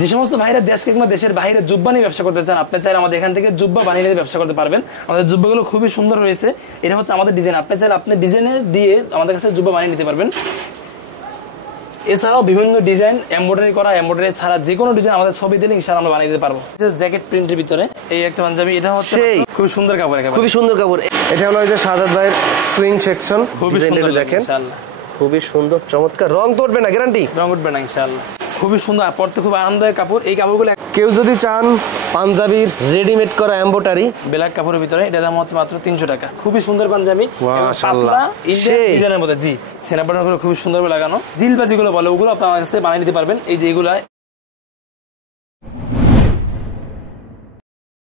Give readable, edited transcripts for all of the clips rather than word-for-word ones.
যে সমস্ত ভাইরা দেশ কিংবা দেশের বাইরে জুব্বা নিয়ে ব্যবসা করতে চান, আপনি চাইলে আমাদের এখান থেকে জুব্বা বানিয়ে নিয়ে ব্যবসা করতে পারবেন। আমাদের জুব্বাগুলো খুবই সুন্দর রয়েছে। এটা হচ্ছে আমাদের ডিজাইন। আপনি চাইলে আপনি ডিজাইনে দিয়ে আমাদের কাছে জুব্বা বানিয়ে নিতে পারবেন। এছাড়াও বিভিন্ন ডিজাইন এমব্রয়ডারি করা, এমব্রয়ডারি ছাড়া যে কোনো ডিজাইন আমাদের ছবি দিলে ইনশাআল্লাহ আমরা বানিয়ে দিতে পারবো। জ্যাকেট প্রিন্টের ভিতরে এই একটা পাঞ্জাবি, এটা হচ্ছে খুব সুন্দর কাপড়, খুবই সুন্দর কাপড়। এটা হলো যে সাজাদ ভাইয়ের সুইং সেকশন, ডিজাইনটা দেখেন ইনশাআল্লাহ খুবই সুন্দর চমৎকার। রং তো উঠবে না, গ্যারান্টি রং উঠবে না ইনশাআল্লাহ। খুবই সুন্দর, পরতে খুব আরামদায়ক কাপড়। এই কাপড়গুলো কেউ যদি চান পাঞ্জাবির রেডিমেড করা এমব্রয়ডারি ব্ল্যাক কাপড়ের ভিতরে, এটা দাম হচ্ছে মাত্র 300 টাকা। খুবই সুন্দর পাঞ্জাবি, মাশাআল্লাহ ইন্ডিয়ান ডিজাইনের মধ্যে। জি, সেনাবাটন করে খুবই সুন্দর লাগানো। জিলবা যেগুলো বলে ওগুলো আপনি আমার কাছ থেকে বানিয়ে নিতে পারবেন। এই যে এগুলা।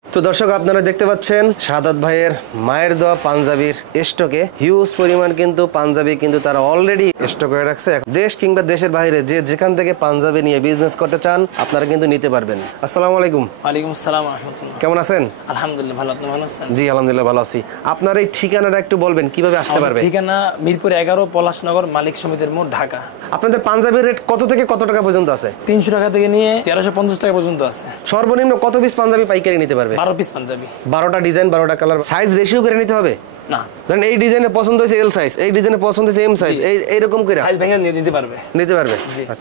তো দর্শক আপনারা দেখতে পাচ্ছেন সাদাত ভাইয়ের মায়ের দোয়া পাঞ্জাবির স্টকে হিউজ পরিমাণ কিন্তু পাঞ্জাবি কিন্তু তারা অলরেডি স্টক করে রাখছে। দেশ কিংবা দেশের বাইরে যে যেখান থেকে পাঞ্জাবি নিয়ে বিজনেস করতে চান আপনারা কিন্তু নিতে পারবেন। আসসালামু আলাইকুম। ওয়ালাইকুম আসসালাম ওয়া রাহমাতুল্লাহ। কেমন আছেন? আলহামদুলিল্লাহ ভালো, আপনি ভালো আছেন? জি আলহামদুলিল্লাহ ভালো আছি। আপনার এই ঠিকানাটা একটু বলবেন কিভাবে আসতে পারবে? ঠিকানা মিরপুর 11 পলাশনগর মালিক সমিতির মোড়, ঢাকা। আপনাদের পাঞ্জাবির রেট কত থেকে কত টাকা পর্যন্ত আছে? 300 টাকা থেকে নিয়ে 1350 টাকা পর্যন্ত আছে। সর্বনিম্ন কত পিস পাঞ্জাবি পাইকারি নিতে পারবে? 12 পিস পাঞ্জাবি, 12টা ডিজাইন, 12টা কালার। সাইজ রেশিও করে নিতে হবে না? ধরেন এই ডিজাইনে পছন্দ হয়েছে এল সাইজ, এই ডিজাইনে পছন্দ হয়েছে এম সাইজ, এইরকম করে সাইজ ভেঙে নিতে পারবে।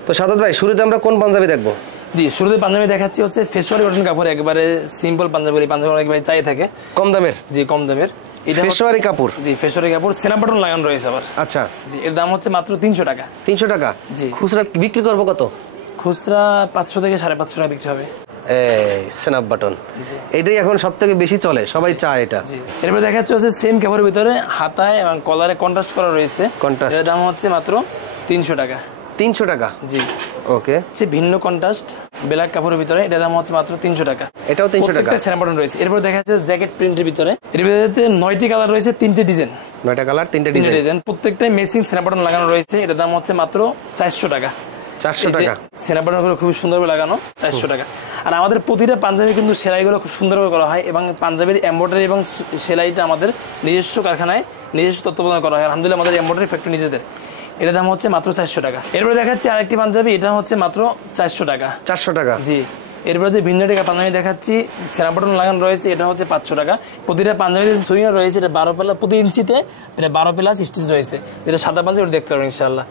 তো সাদাত ভাই শুরুতে আমরা কোন পাঞ্জাবি দেখবো? জি, শুরুতে পাঞ্জাবি দেখাচ্ছি হচ্ছে ফেশওয়ারি কটন কাপড়, একবারে সিম্পল পাঞ্জাবি। পাঞ্জাবি অনেকবার চাই থাকে, কম দামের। জি, কম দামের। এটা ফেশওয়ারি কাপড়। জি, ফেশওয়ারি কাপড়, সেনাবাটন লাগানো রয়েছে আবার। আচ্ছা, জি, এর দাম হচ্ছে মাত্র 300 টাকা। 300 টাকা? জি। খুচরা বিক্রি করবো কত? খুচরা 500 থেকে 550 টাকা বিক্রি হবে। স্ন্যাপ বাটন, এটাই এখন সব থেকে বেশি চলে, সবাই চায় এটা। এরপর দেখা যাচ্ছে হচ্ছে সেম কাপড়ের ভিতরে হাতায় এবং কলারে কন্ট্রাস্ট করা রয়েছে। এর দাম হচ্ছে মাত্র 300 টাকা। 300 টাকা? জি, ওকে। ভিন্ন কন্ট্রাস্ট ব্ল্যাক কাপড়ের ভিতরে, এটার দাম হচ্ছে মাত্র 300 টাকা। এটাও 300 টাকা। সেনা বাটন রয়েছে। এরপর দেখা যাচ্ছে জ্যাকেট প্রিন্টের ভিতরে, এর ভিতরে 9টি কালার রয়েছে, 3টে ডিজাইন। 9টা কালার, 3টে ডিজাইন, প্রত্যেকটাই মেসিং সেনা বাটন লাগানো রয়েছে। এটার দাম হচ্ছে মাত্র 400 টাকা। 400 টাকা। সেনা বাটন করে খুব সুন্দরভাবে লাগানো, 400 টাকা। আর আমাদের প্রতিটা পাঞ্জাবি কিন্তু সেলাইগুলো খুব সুন্দরভাবে করা হয় এবং পাঞ্জাবির এমব্রয়ডারি এবং সেলাইটা আমাদের নিজস্ব কারখানায় নিজস্ব তত্ত্বাবধানে করা হয়। আলহামদুলিল্লাহ আমাদের এমব্রয়ডারি ফ্যাক্টরি নিজেদের। এটার দাম হচ্ছে মাত্র 400 টাকা। এরপরে দেখাচ্ছি আরেকটি পাঞ্জাবি, এটা হচ্ছে মাত্র 400 টাকা। 400 টাকা? জি। এরপরে যে ভিন্ন টাকা পাঞ্জাবি দেখাচ্ছি, সেনা বাটন লাগানো রয়েছে, এটা হচ্ছে 500 টাকা। প্রতিটা পাঞ্জাবিতে সুইং রয়েছে, এটা 12 প্লাস, প্রতি ইঞ্চিতে এটা 12 প্লাস স্টিচ রয়েছে। যেটা সাদা পাঞ্জাবি ওটা দেখতে পারবেন ইনশাআল্লাহ।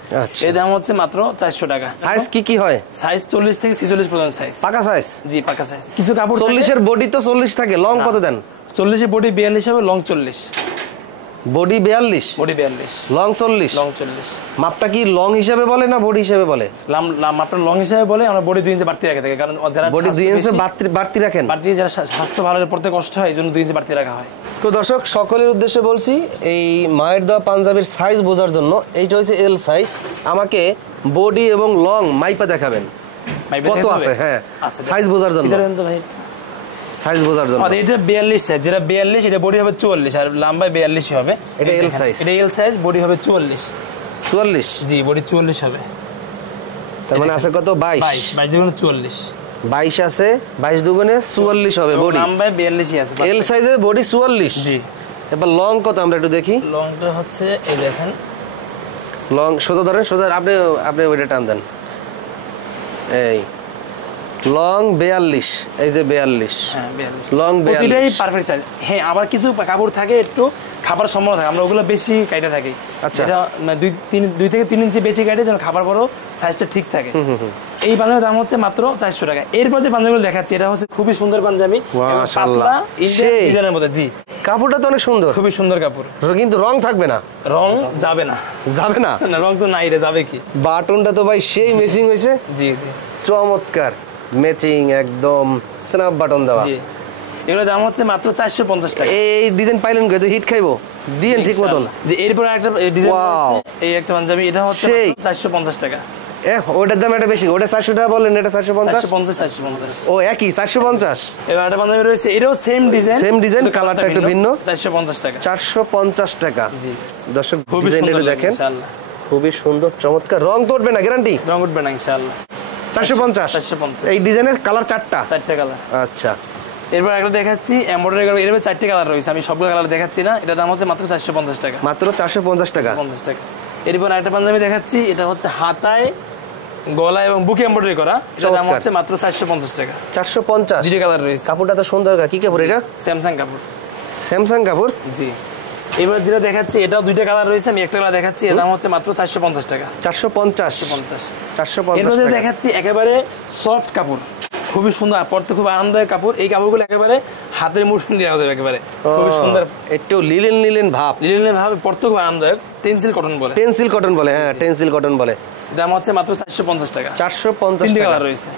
এর দাম হচ্ছে মাত্র 400 টাকা। সাইজ কি কি হয়? সাইজ 40 থেকে 46 পর্যন্ত সাইজ। পাকা সাইজ? জি, পাকা সাইজ। কিছু কাপড় 40 এর বডি তো 40 থাকে, লং কত দেন? 40 এর বডি 42 হবে, long 40। Body 42, body 42, long 40। Long 40। মাপটা কি লং হিসাবে বলে না বডি হিসাবে বলে? মাপটা লং হিসাবে বলে। আমরা বডি 2 ইঞ্চি বাড়তি রাখে থাকি, কারণ যারা বডি 2 ইঞ্চি বাড়তি রাখেন, বাড়তি যারা স্বাস্থ্য ভালো পড়তে কষ্ট হয়, এইজন্য 2 ইঞ্চি বাড়তি রাখা হয়। তো দর্শক সকলের উদ্দেশ্যে বলছি, এই মায়ের দেওয়া পাঞ্জাবির সাইজ বোঝার জন্য, এইটা হচ্ছে এল সাইজ। আমাকে বডি এবং লং মাইপা দেখাবেন কত আছে। হ্যাঁ, সাইজ বোঝার জন্য, সাইজ বোঝার জন্য। এটা 42 সাইজ, যেটা 42 এটা বডি হবে 44 আর লম্বাই 42 হবে। এটা এল সাইজ। এটা এল সাইজ, বডি হবে 44। 44? জি, বডি 44 হবে। তার মানে আছে কত? 22। 22 দুগুণে 44। 22 আছে, 22 দুগুণে 44 হবে বডি। লম্বাই 42 আছে। এল সাইজে বডি 44। জি। এবার লং কত আমরা একটু দেখি। লংটা হচ্ছে এই দেখেন, লং সোজা ধরেন, সোজা আপনি ওইটা টান দেন। এই লং 42, এই যে 42। হ্যাঁ, 42 লং 42, এটাই পারফেক্ট সাইজ। হ্যাঁ, আবার কিছু কাপড় থাকে একটু খাবার সম্ভাবনা থাকে, আমরা ওগুলো বেশি কাইটা থাকি। আচ্ছা, এটা 2 থেকে 3 ইঞ্চি বেশি কাটে যেন খাবার পরও সাইজটা ঠিক থাকে। এই পাঞ্জাবির দাম হচ্ছে মাত্র 400 টাকা। এরপর যে পাঞ্জাবিগুলো দেখাচ্ছি, এটা হচ্ছে খুবই সুন্দর পাঞ্জাবি, পাতলা ইন্ডিয়ান ডিজাইনের মধ্যে। জি, কাপড়টা তো অনেক সুন্দর, খুবই সুন্দর কাপড়, কিন্তু রং থাকবে না? রং যাবে না। যাবে না? না, রং তো নাই রে, যাবে কি? বাটনটা তো ভাই সেই ম্যাচিং হয়েছে। জি জি, চমৎকার ম্যাচিং, একদম স্ন্যাপ বাটন দেওয়া। জি, এগুলোর দাম হচ্ছে মাত্র 450 টাকা। এই ডিজাইন পাইলেন কত? হিট খাইবো, দিয়েন ঠিক মতন। যে এরপর একটা ডিজাইন আছে, এই একটা পাঞ্জাবি, এটা হচ্ছে 450 টাকা। ওটার দাম একটা বেশি, ওটা 400 টাকা বললেন, এটা 450। 450। ও একই 450। এবার একটা পাঞ্জাবি রয়েছে, এটাও সেম ডিজাইন, কালারটা একটু ভিন্ন। 450 টাকা। 450 টাকা। জি, দর্শক ডিজাইনটা দেখেন, খুবই সুন্দর চমৎকার। রং তো উঠবে না, গ্যারান্টি? রং উঠবে না ইনশাআল্লাহ। 450। এই ডিজাইনের কালার 4টা কালার। আচ্ছা, এরপর একটা দেখাচ্ছি এমব্রয়ডারি কালার, এর 4টে কালার রয়েছে, আমি সবগুলো কালার দেখাচ্ছি না। এটার দাম হচ্ছে মাত্র 450 টাকা। মাত্র 450 টাকা। 50 টাকা। এরপর একটা পাঞ্জাবি দেখাচ্ছি, এটা হচ্ছে হাতায় গলা এবং বুকে এমব্রয়ডারি করা, এটার দাম হচ্ছে মাত্র 450 টাকা। 450? দুটো কালার রয়েছে। কাপড়টা তো সুন্দর, কি কাপড় এটা? স্যামসাং কাপড়। স্যামসাং কাপড়? জি। এবার যেটা দেখাচ্ছি এটাও দুইটা কালার রয়েছে, আমি একটা কালার দেখাচ্ছি, এর দাম হচ্ছে মাত্র 450 টাকা। 450? 450 এরপর টাকা। দেখাচ্ছি একেবারে সফট কাপড়, খুবই সুন্দর, পরতে খুব আরামদায়ক কাপড়। এই কাপড়গুলো একেবারে হাতের মুঠোয় দেওয়া যাবে, একেবারে খুবই সুন্দর, একটু লিলেন ভাব, লিলেন ভাবে, পরতে খুব আরামদায়ক। টেনসিল কটন বলে। টেনসিল কটন বলে, হ্যাঁ টেনসিল কটন বলে। দাম হচ্ছে মাত্র 450 টাকা। 450 তিনটে টাকা। কালার রয়েছে।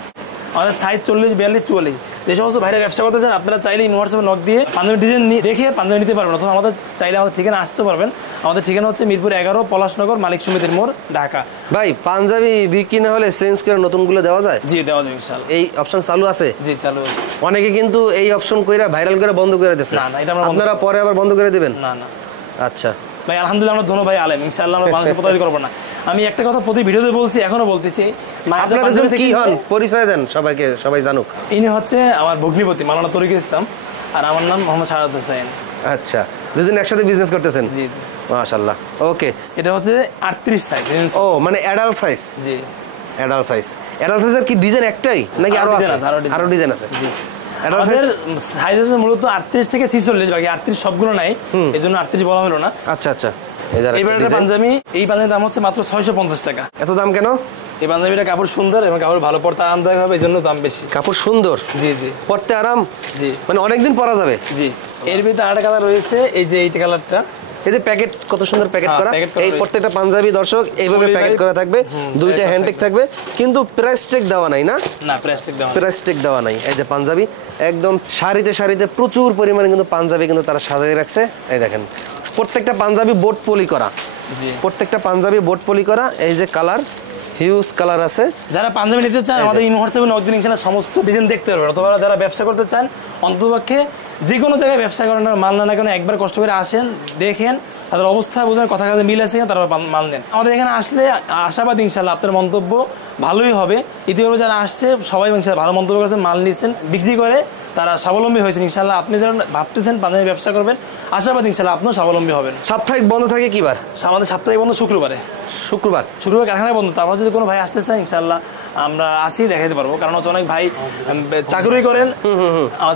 আমাদের সাইজ 40, 42, 44। যে সমস্ত ভাইরা ব্যবসা করতে চান আপনারা চাইলে হোয়াটসঅ্যাপে নক দিয়ে পাঞ্জাবি ডিজাইন দেখে পাঞ্জাবি নিতে পারবেন, অথবা আমাদের চাইলে আমাদের ঠিকানা আসতে পারবেন। আমাদের ঠিকানা হচ্ছে মিরপুর 11, পলাশনগর, মালিক সমিতির মোড়, ঢাকা। ভাই পাঞ্জাবি বিক্রি না হলে চেঞ্জ করে নতুনগুলো দেওয়া যায়? জি দেওয়া যায় ইনশাআল্লাহ। এই অপশন চালু আছে? জি চালু আছে। অনেকে কিন্তু এই অপশন কইরা ভাইরাল করে বন্ধ করে দিচ্ছে। না এটা আমরা আপনারা পরে আবার বন্ধ করে দিবেন? না। আচ্ছা ভাই আলহামদুলিল্লাহ আমরা দোনো ভাই আলেম, ইনশাআল্লাহ আমরা মানুষকে প্রতারিত করব না। আমি একটা কথা প্রতি ভিডিওতে বলছি, এখনো বলতেছি, আপনাদের জন্য কি হন পরিচয় দেন সবাইকে, সবাই জানুক। ইনি হচ্ছে আমার ভগ্নিপতি মাওলানা তরিকুল ইসলাম, আর আমার নাম মোহাম্মদ শাহাদাত হোসেন। আচ্ছা, দুজন একসাথে বিজনেস করতেছেন? জি। মাশাআল্লাহ। ওকে, এটা হচ্ছে 38 সাইজ। ও মানে অ্যাডাল্ট সাইজ? জি অ্যাডাল্ট সাইজ। অ্যাডাল্ট সাইজের কি ডিজাইন একটাই নাকি আরো আছে? আরো ডিজাইন আছে? জি। আমাদের সাইজ আছে মূলত 38 থেকে 46, বাকি 38 সবগুলো নাই, এজন্য 38 বলা হলো না। আচ্ছা। এবার একটা পাঞ্জাবি, এই পাঞ্জাবির দাম হচ্ছে মাত্র 650 টাকা। এত দাম কেন? এই পাঞ্জাবিটা কাপড় সুন্দর এবং কাপড় ভালো, পরতে আরামদায়ক হবে, এজন্য দাম বেশি। কাপড় সুন্দর? জি। পরতে আরাম? জি। মানে অনেকদিন পরা যাবে? জি। এর ভিতরে আরেকটা কালার রয়েছে, এই যে এইটা কালারটা। এই যে প্যাকেট, কত সুন্দর প্যাকেট করা। এই প্রত্যেকটা পাঞ্জাবি দর্শক এইভাবে প্যাকেট করা থাকবে, দুইটা হ্যান্ডটেক থাকবে, কিন্তু প্রাইস ট্যাগ দেওয়া নাই না? না প্রাইস ট্যাগ দেওয়া নাই। এই যে পাঞ্জাবি একদম সারিতে প্রচুর পরিমাণে কিন্তু পাঞ্জাবি কিন্তু তারা সাজিয়ে রাখছে। এই দেখেন প্রত্যেকটা পাঞ্জাবি বোট পলি করা। জি। প্রত্যেকটা পাঞ্জাবি বোট পলি করা। এই যে কালার, হিউজ কালার আছে। যারা পাঞ্জাবি নিতে চান আমাদের হোয়াটসঅ্যাপে নক দিন, ইনশাআল্লাহ সমস্ত ডিজাইন দেখতে পারবেন। অথবা যারা ব্যবসা করতে চান, অন্ততপক্ষে যে কোনো জায়গায় ব্যবসা করেন মাল না কেন, একবার কষ্ট করে আসেন, দেখেন তাদের অবস্থা বুঝেন, কথা কাজে মিল আছে, তারপর মাল নেন। আমাদের এখানে আসলে আশাবাদ ইনশাআল্লাহ আপনার মন্তব্য ভালোই হবে। ইতিপূর্বে যারা আসছে সবাই ইনশাআল্লাহ ভালো মন্তব্য করেছেন, মাল নিচ্ছেন, বিক্রি করে তারা স্বাবলম্বী হয়েছেন। ইনশাআল্লাহ আপনি যারা ভাবতেছেন পাঞ্জাবি ব্যবসা করবেন, আশাবাদ ইনশাআল্লাহ আপনিও স্বাবলম্বী হবেন। সাপ্তাহিক বন্ধ থাকে কি বার? আমাদের সাপ্তাহিক বন্ধ শুক্রবার কারখানায় বন্ধ। তারপর যদি কোনো ভাই আসতে চান ইনশাআল্লাহ আমরা আসি, দেখাইতে পারবো। কারণ হচ্ছে অনেক ভাই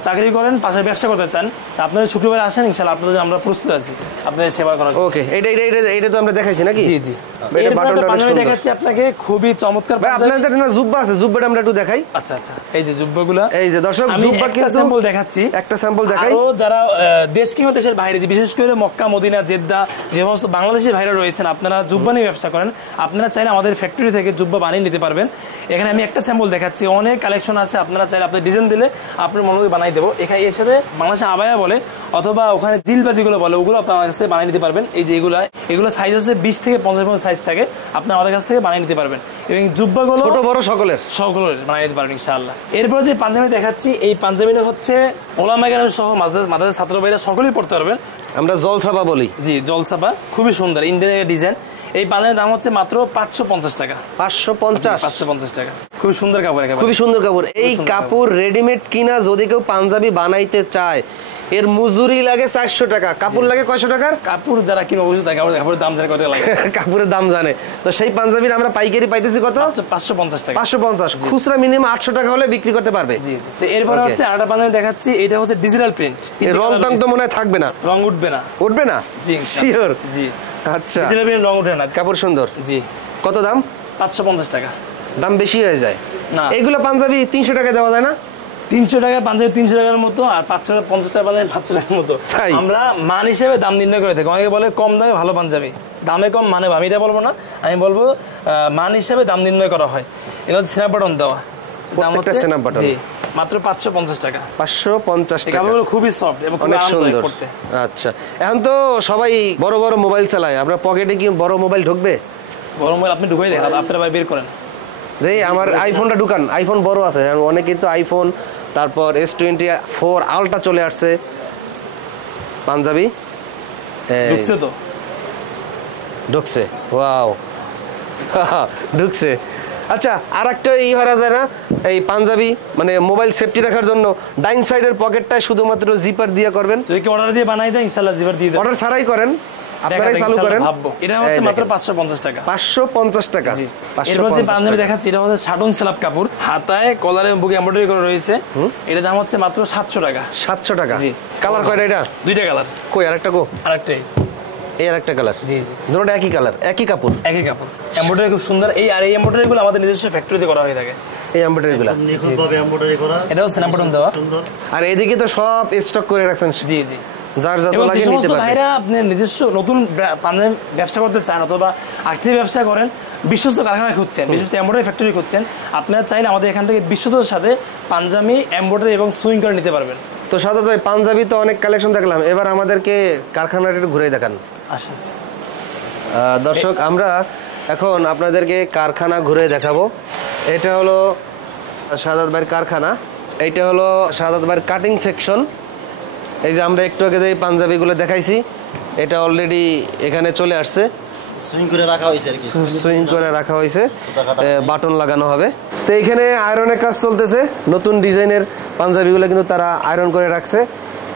চাকরি করেন পাশে ব্যবসা করতে চান, আপনারা শুক্রবার আসেন, ইনশাআল্লাহ আপনাদের আমরা প্রস্তুত আছি আপনাদের সেবা করার। ওকে, এটা তো আমরা দেখাইছি নাকি? জি। এটা বাটনটা পাঞ্জাবি দেখাচ্ছি আপনাকে, খুবই চমৎকার। ভাই আপনাদের না জুব্বা আছে, জুব্বাটা আমরা একটু দেখাই। আচ্ছা। এই যে জুব্বাগুলো, এই যে দর্শক জুব্বা কিন্তু স্যাম্পল দেখাচ্ছি, একটা স্যাম্পল দেখাই। আর যারা দেশ কিংবা দেশের বাইরে, বিশেষ করে মক্কা, মদিনা, জেদ্দা, যে সমস্ত বাংলাদেশের ভাইরা রয়েছেন, আপনারা জুব্বা নিয়ে ব্যবসা করেন, আপনারা চাইলে আমাদের ফ্যাক্টরি থেকে জুব্বা বানিয়ে নিতে পারবেন। এখানে আমি একটা স্যাম্পল দেখাচ্ছি, অনেক কালেকশন আছে, আপনারা চাইলে আপনার ডিজাইন দিলে আপনার মনে বানাই দেবো। এখানে এর সাথে বাংলাদেশে আবায়া বলে, অথবা ওখানে জিলবাজিগুলো বলে, ওগুলো আপনার কাছ থেকে বানিয়ে নিতে পারবেন। এই যে এগুলো সাইজ হচ্ছে 20 থেকে 50 পর্যন্ত সাইজ থাকে, আপনি আমাদের কাছ থেকে বানিয়ে নিতে পারবেন। এবং জুব্বাগুলো ছোট বড় সকলের বানিয়ে নিতে পারবেন ইনশাআল্লাহ। এরপর যে পাঞ্জাবি দেখাচ্ছি, এই পাঞ্জাবিটা হচ্ছে ওলামা কেরাম সহ মাদ্রাসার ছাত্র ভাইরা সকলেই পড়তে পারবেন। আমরা জলছাপা বলি। জি, জলছাপা, খুবই সুন্দর ইন্ডিয়ান ডিজাইন। এই পাঞ্জাবির দাম হচ্ছে মাত্র 550 টাকা। 550 টাকা। খুবই সুন্দর কাপড়, খুবই সুন্দর কাপড়। এই কাপড় রেডিমেড কিনা যদি কেউ পাঞ্জাবি বানাইতে চায়, এর মজুরি লাগে 400 টাকা, কাপড় লাগে কয়শো টাকার? কাপড় যারা কিনে অবশ্যই কাপড়ের দাম জানে কত লাগে, কাপড়ের দাম জানে। তো সেই পাঞ্জাবির আমরা পাইকারি পাইতেছি কত? 550 টাকা। 550, খুচরা মিনিমাম 800 টাকা হলে বিক্রি করতে পারবে। জি। তো এরপর হচ্ছে আরেকটা পাঞ্জাবি দেখাচ্ছি, এটা হচ্ছে ডিজিটাল প্রিন্ট। রং টং তো মনে হয় থাকবে না? রং উঠবে না? জি শিওর। জি আচ্ছা, ডিজিটাল প্রিন্ট রং উঠে না, কাপড় সুন্দর। জি। কত দাম? 550 টাকা। দাম বেশি হয়ে যায় না? এগুলো পাঞ্জাবি 300 টাকা দেওয়া যায় না? 300 টাকা পাঞ্জাবি 300 টাকার মতো, আর 550 টাকা পাঞ্জাবি 500 টাকার মতো। আমরা মান হিসেবে দাম নির্ণয় করে থাকি। অনেকে বলে কম দামে ভালো পাঞ্জাবি, দামে কম মানে, আমি এটা বলবো না, আমি বলবো মান হিসেবে দাম নির্ণয় করা হয়। এটা হচ্ছে স্ন্যাপ বাটন দেওয়া, দাম হচ্ছে স্ন্যাপ বাটন। জি, মাত্র 550 টাকা। 550 টাকা। কাপড়গুলো খুবই সফট এবং খুব আরামদায়ক পরতে। আচ্ছা, এখন তো সবাই বড় বড় মোবাইল চালায়, আপনার পকেটে কি বড় মোবাইল ঢুকবে? বড় মোবাইল আপনি ঢুকাই দেখান, আপনারা ভাই বের করেন। আমার আইফোনটা ঢুকান, আইফোন বড় আছে, অনেকে তো আইফোন, তারপর S24 আলট্রা চলে আসছে। পাঞ্জাবি ঢুকছে, তো ঢুকছে, ওয়াও ঢুকছে। আচ্ছা, আর একটা হরা যায় না, এই পাঞ্জাবি মানে মোবাইল সেফটি রাখার জন্য ডাইন সাইডের পকেটটা শুধুমাত্র জিপার দিয়ে করবেন। যদি কি অর্ডার দিয়ে বানাই দেয় ইনশাআল্লাহ জিপার দিয়ে দেব। অর্ডার ছাড়াই করেন? আপনারাই চালু করেন। ভাববো এটা হচ্ছে মাত্র 550 টাকা। 550 টাকা। এরপর যে পাঞ্জাবি দেখাচ্ছি এটা হচ্ছে শাটন স্ল্যাব কাপড়, হাতায় কলারে বুকে এমব্রয়ডারি করা রয়েছে। এটা দাম হচ্ছে মাত্র 700 টাকা। 700 টাকা। জি। কালার কয়টা এটা? দুইটা কালার। কই আরেকটা কো? আরেকটাই। এই আরেকটা কালার। জি জি। দুটোটা একই কালার, একই কাপড়। একই কাপড়। এমব্রয়ডারি খুব সুন্দর। আর এই এমব্রয়ডারি গুলো আমাদের নিজস্ব ফ্যাক্টরিতে করা হয়ে থাকে। এই এমব্রয়ডারিগুলো নিখুঁতভাবে এমব্রয়ডারি করা, এটাও স্ন্যাপ বাটন দেওয়া। সুন্দর। আর এদিকে তো সব স্টক করে রাখছেন। জি জি। যার যত এবং লাগে যে নিতে সমস্ত পারবে। ভাইরা আপনি নিজস্ব নতুন পাঞ্জাবি ব্যবসা করতে চান অথবা আর্থিক ব্যবসা করেন, বিশ্বস্ত কারখানা খুঁজছেন, বিশ্বস্ত এমব্রয়ডারি ফ্যাক্টরি খুঁজছেন, আপনারা চাইলে আমাদের এখান থেকে বিশ্বস্তর সাথে পাঞ্জাবি এমব্রয়ডারি এবং সুইং করে নিতে পারবেন। তো সাদাত ভাই, পাঞ্জাবি তো অনেক কালেকশন দেখলাম, এবার আমাদেরকে কারখানাটা একটু ঘুরে দেখান। আসুন দর্শক, আমরা এখন আপনাদেরকে কারখানা ঘুরে দেখাবো। এটা হলো সাদাত ভাইয়ের কারখানা, এইটা হলো সাদাত ভাইয়ের কাটিং সেকশন। এই যে আমরা একটু আগে যে পাঞ্জাবিগুলো দেখাইছি, এটা অলরেডি এখানে চলে আসছে, সুইং করে রাখা হয়েছে আর কি। সুইং করে রাখা হয়েছে, বাটন লাগানো হবে। তো এখানে আয়রনের কাজ চলতেছে, নতুন ডিজাইনের পাঞ্জাবিগুলো কিন্তু তারা আয়রন করে রাখছে।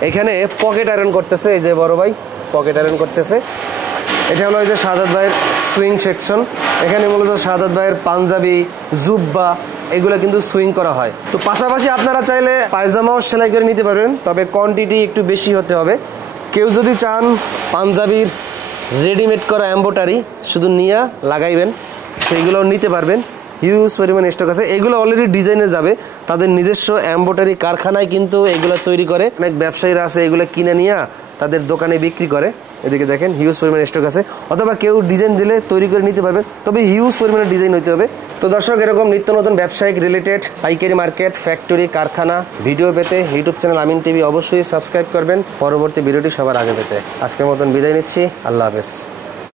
এখানে পকেট আয়রন করতেছে, এই যে বড় ভাই পকেট আয়রন করতেছে। এটা হলো এই যে সাদাত ভাইয়ের সুইং সেকশন। এখানে মূলত সাদাত ভাইয়ের পাঞ্জাবি, জুব্বা এগুলো কিন্তু সুইং করা হয়। তো পাশাপাশি আপনারা চাইলে পায়জামাও সেলাই করে নিতে পারবেন, তবে কোয়ান্টিটি একটু বেশি হতে হবে। কেউ যদি চান পাঞ্জাবির রেডিমেড করা এমব্রয়ডারি শুধু নিয়ে লাগাইবেন, সেইগুলোও নিতে পারবেন। হিউজ পরিমাণ স্টক আছে, এগুলো অলরেডি ডিজাইনে যাবে। তাদের নিজস্ব এমব্রয়ডারি কারখানায় কিন্তু এগুলো তৈরি করে। অনেক ব্যবসায়ীরা আছে এগুলো কিনে নিয়ে তাদের দোকানে বিক্রি করে। এদিকে দেখেন হিউজ পরিমাণ স্টক আছে, অথবা কেউ ডিজাইন দিলে তৈরি করে নিতে পারবেন, তবে হিউজ পরিমাণে ডিজাইন হইতে হবে। তো দর্শক, এরকম নিত্য নতুন ব্যবসায়িক রিলেটেড পাইকারি মার্কেট, ফ্যাক্টরি, কারখানা ভিডিও পেতে ইউটিউব চ্যানেল আমিন টিভি অবশ্যই সাবস্ক্রাইব করবেন, পরবর্তী ভিডিওটি সবার আগে পেতে। আজকের মতন বিদায় নিচ্ছি, আল্লাহ হাফেজ।